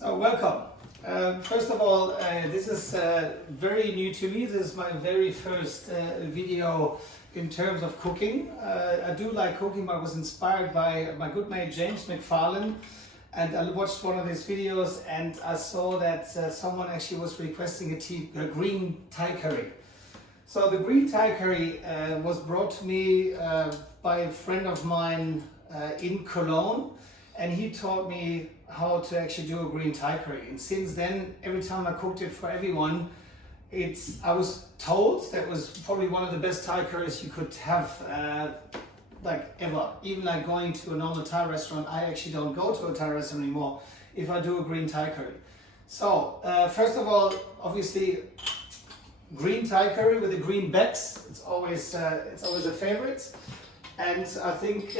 So welcome. First of all, this is very new to me. This is my very first video in terms of cooking. I do like cooking, but I was inspired by my good mate James McFarlane, and I watched one of his videos and I saw that someone actually was requesting a green Thai curry. So the green Thai curry was brought to me by a friend of mine in Cologne, and he taught me how to actually do a green Thai curry. And since then, every time I cooked it for everyone, I was told that was probably one of the best Thai curries you could have like ever. Even like going to a normal Thai restaurant, I actually don't go to a Thai restaurant anymore if I do a green Thai curry. So first of all, obviously, green Thai curry with the green backs, it's always a favorite. And I think,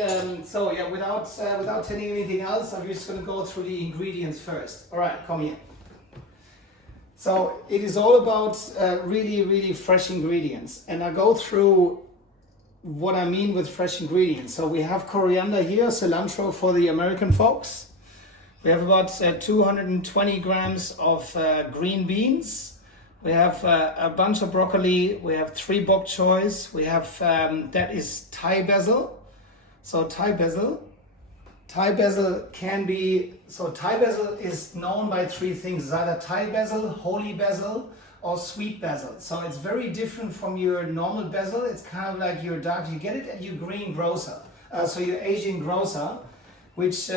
so yeah, without telling you anything else, I'm just gonna go through the ingredients first. All right, come here. So it is all about really fresh ingredients. And I go through what I mean with fresh ingredients. So we have coriander here, cilantro for the American folks. We have about 220 grams of green beans. We have a bunch of broccoli, we have 3 bok choys, we have, that is Thai basil. So Thai basil can be, so Thai basil is known by 3 things. It's either Thai basil, holy basil, or sweet basil. So it's very different from your normal basil. It's kind of like your dark, you get it at your green grocer, so your Asian grocer, which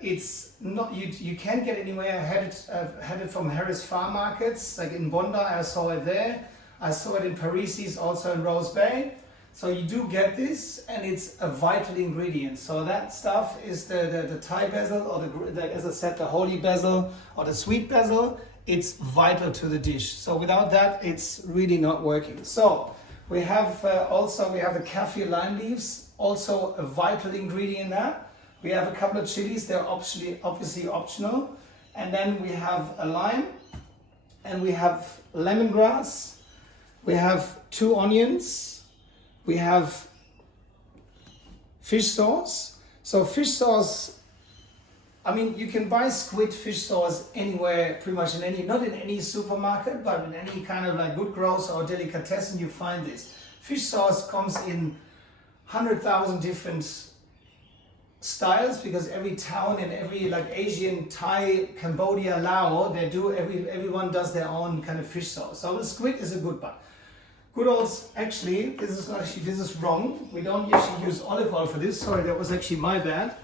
it's not, you can't get anywhere. I had it from Harris Farm Markets, like in Bondi, I saw it there. I saw it in Parisi's, also in Rose Bay. So you do get this, and it's a vital ingredient. So that stuff is the Thai basil, or as I said, the holy basil or the sweet basil. It's vital to the dish. So without that, it's really not working. So we have we have the kaffir lime leaves, also a vital ingredient there. We have a couple of chilies, they're obviously optional. And then we have a lime, and we have lemongrass, we have 2 onions, we have fish sauce. So fish sauce, I mean, you can buy squid fish sauce anywhere, pretty much not in any supermarket, but in any kind of like good grocer or delicatessen, you find this. Fish sauce comes in 100,000 different styles, because every town and every like Asian, Thai, Cambodia, Laos, everyone does their own kind of fish sauce. So the squid is a good one. Good old, actually, this is wrong. We don't usually use olive oil for this. Sorry, that was actually my bad.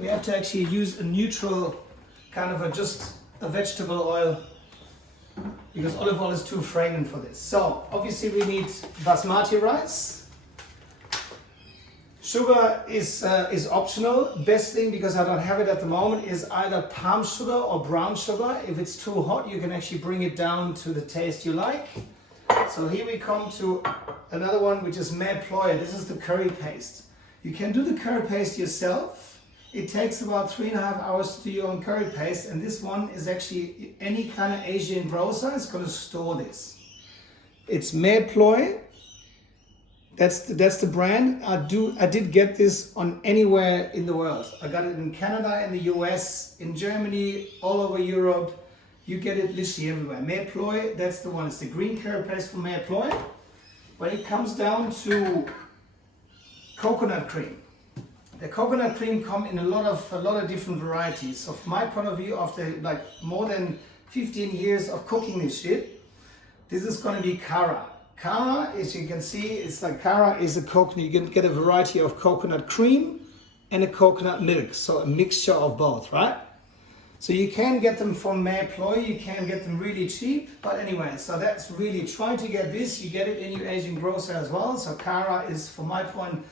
We have to actually use a neutral kind of just a vegetable oil, because olive oil is too fragrant for this. So obviously we need basmati rice. Sugar is optional. Best thing, because I don't have it at the moment, is either palm sugar or brown sugar. If it's too hot, you can actually bring it down to the taste you like. So here we come to another one, which is mae ploy. This is the curry paste. You can do the curry paste yourself. It takes about 3.5 hours to do your own curry paste, and this one is actually any kind of Asian grocer is going to store this. It's mae ploy. That's the brand. I did get this on anywhere in the world. I got it in Canada, in the US, in Germany, all over Europe. You get it literally everywhere. Mae ploy, that's the one. It's the green curry paste from mae ploy. When it comes down to coconut cream, the coconut cream come in a lot of different varieties. So from my point of view, after like more than 15 years of cooking this shit, this is going to be Cara. Cara, as you can see, it's like Cara is a coconut. You can get a variety of coconut cream and a coconut milk, so a mixture of both, right? So you can get them from mae ploy, you can get them really cheap, but anyway, so that's really, try to get this. You get it in your Asian grocer as well. So Cara is, from my point,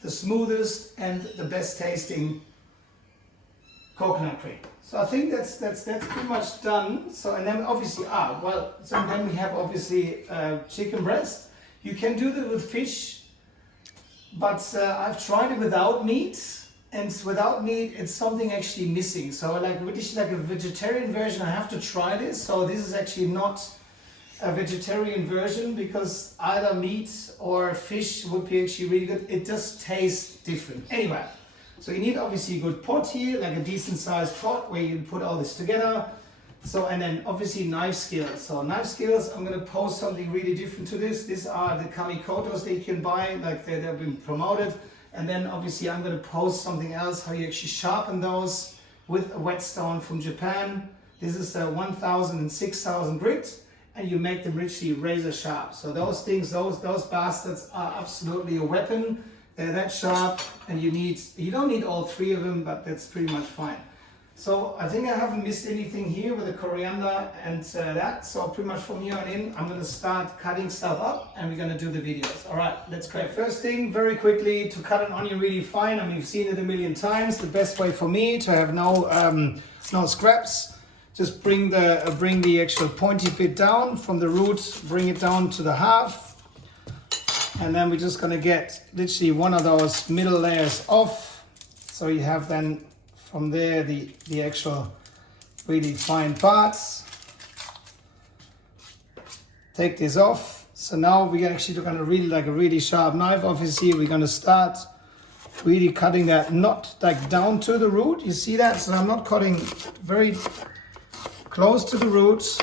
the smoothest and the best tasting coconut cream. So I think that's pretty much done. So, and then obviously, so then we have obviously chicken breast. You can do that with fish, but I've tried it without meat, and without meat, it's something actually missing. So like a vegetarian version, I have to try this. So this is actually not a vegetarian version, because either meat or fish would be actually really good. It just tastes different. Anyway, So you need obviously a good pot here, like a decent sized pot where you can put all this together. So, and then obviously knife skills. So knife skills, I'm gonna post something really different to this. These are the Kamikotos that you can buy, like they've been promoted. And then obviously I'm gonna post something else, how you actually sharpen those with a whetstone from Japan. This is a 1000 and 6000 grit, and you make them richly razor sharp. So those things, those bastards are absolutely a weapon. They're that sharp, and you don't need all three of them, but that's pretty much fine. So I think I haven't missed anything here with the coriander and that. So pretty much from here on in, I'm gonna start cutting stuff up and we're gonna do the videos. All right, let's go. First thing, very quickly, to cut an onion really fine. I mean, you've seen it a million times. The best way for me to have no scraps, just bring the actual pointy bit down from the root, bring it down to the half. And then we're just gonna get literally one of those middle layers off. So you have then from there, the actual really fine parts. Take this off. So now we're actually going to really like a really sharp knife. Obviously, we're going to start really cutting that not like down to the root. You see that? So I'm not cutting very close to the roots.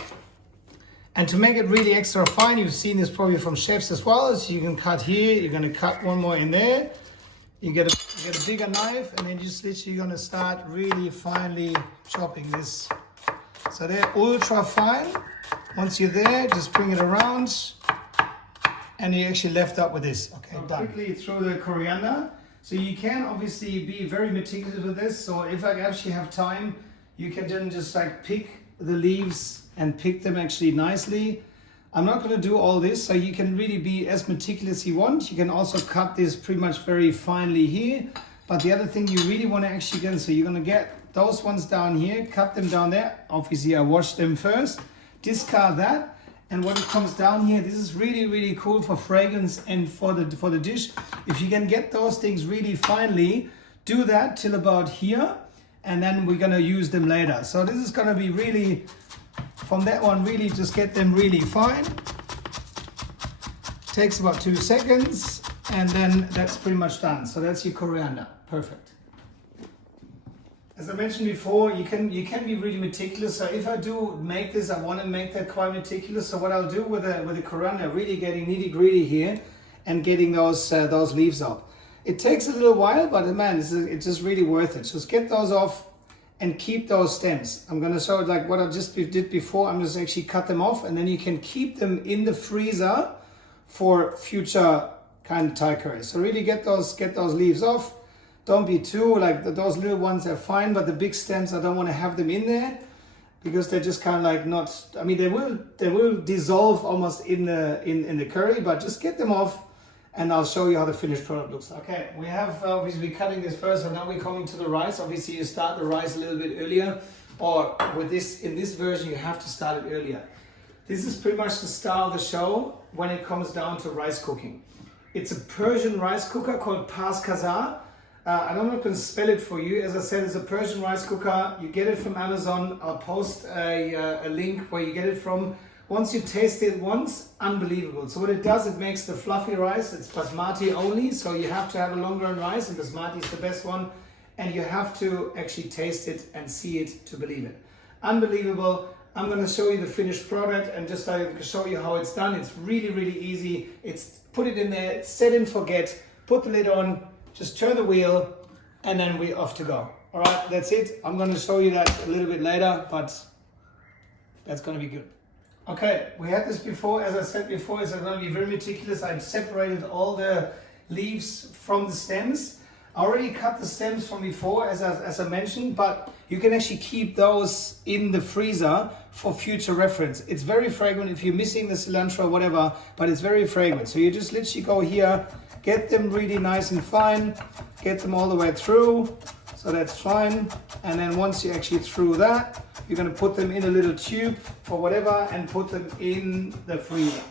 And to make it really extra fine, you've seen this probably from chefs as well. So you can cut here. You're going to cut one more in there. You get a bigger knife, and then just literally gonna start really finely chopping this. So they're ultra fine. Once you're there, just bring it around, and you're actually left up with this. Okay, done. Quickly through the coriander. So you can obviously be very meticulous with this. So if I actually have time, you can then just like pick the leaves and pick them actually nicely. I'm not going to do all this, so you can really be as meticulous as you want. You can also cut this pretty much very finely here. But the other thing you really want to actually get, so you're going to get those ones down here, cut them down there. Obviously, I wash them first, discard that. And when it comes down here, this is really, really cool for fragrance and for the dish. If you can get those things really finely, do that till about here, and then we're going to use them later. So this is going to be really... From that one, really just get them really fine. Takes about 2 seconds, and then that's pretty much done. So that's your coriander, perfect. As I mentioned before, you can be really meticulous. So if I do make this, I want to make that quite meticulous. So what I'll do with the coriander, really getting nitty gritty here, and getting those leaves off. It takes a little while, but man, it's just really worth it. Just get those off. And keep those stems. I'm gonna show it like what I just did before. I'm just actually cut them off, and then you can keep them in the freezer for future kind of Thai curry. So really get those leaves off. Don't be too like those little ones are fine, but the big stems I don't want to have them in there because they're just kind of like not. I mean they will dissolve almost in the curry, but just get them off. And I'll show you how the finished product looks like. Okay, we have obviously cutting this first, and now we're coming to the rice. Obviously, you start the rice a little bit earlier, or with this in this version, you have to start it earlier. This is pretty much the star of the show when it comes down to rice cooking. It's a Persian rice cooker called Pas Kazar. I'm not going to spell it for you. As I said, it's a Persian rice cooker. You get it from Amazon. I'll post a link where you get it from. Once you taste it once, unbelievable. So what it does, it makes the fluffy rice. It's basmati only, so you have to have a long grain rice, and basmati is the best one. And you have to actually taste it and see it to believe it. Unbelievable. I'm going to show you the finished product and just show you how it's done. It's really, really easy. It's put it in there, set and forget, put the lid on, just turn the wheel, and then we're off to go. All right, that's it. I'm going to show you that a little bit later, but that's going to be good. Okay, we had this before. As I said before, it's going to be very meticulous. I've separated all the leaves from the stems. I already cut the stems from before, as I mentioned, but you can actually keep those in the freezer for future reference. It's very fragrant if you're missing the cilantro or whatever, but it's very fragrant. So you just literally go here, get them really nice and fine, get them all the way through. So that's fine. And then once you're actually through that, you're going to put them in a little tube or whatever and put them in the freezer.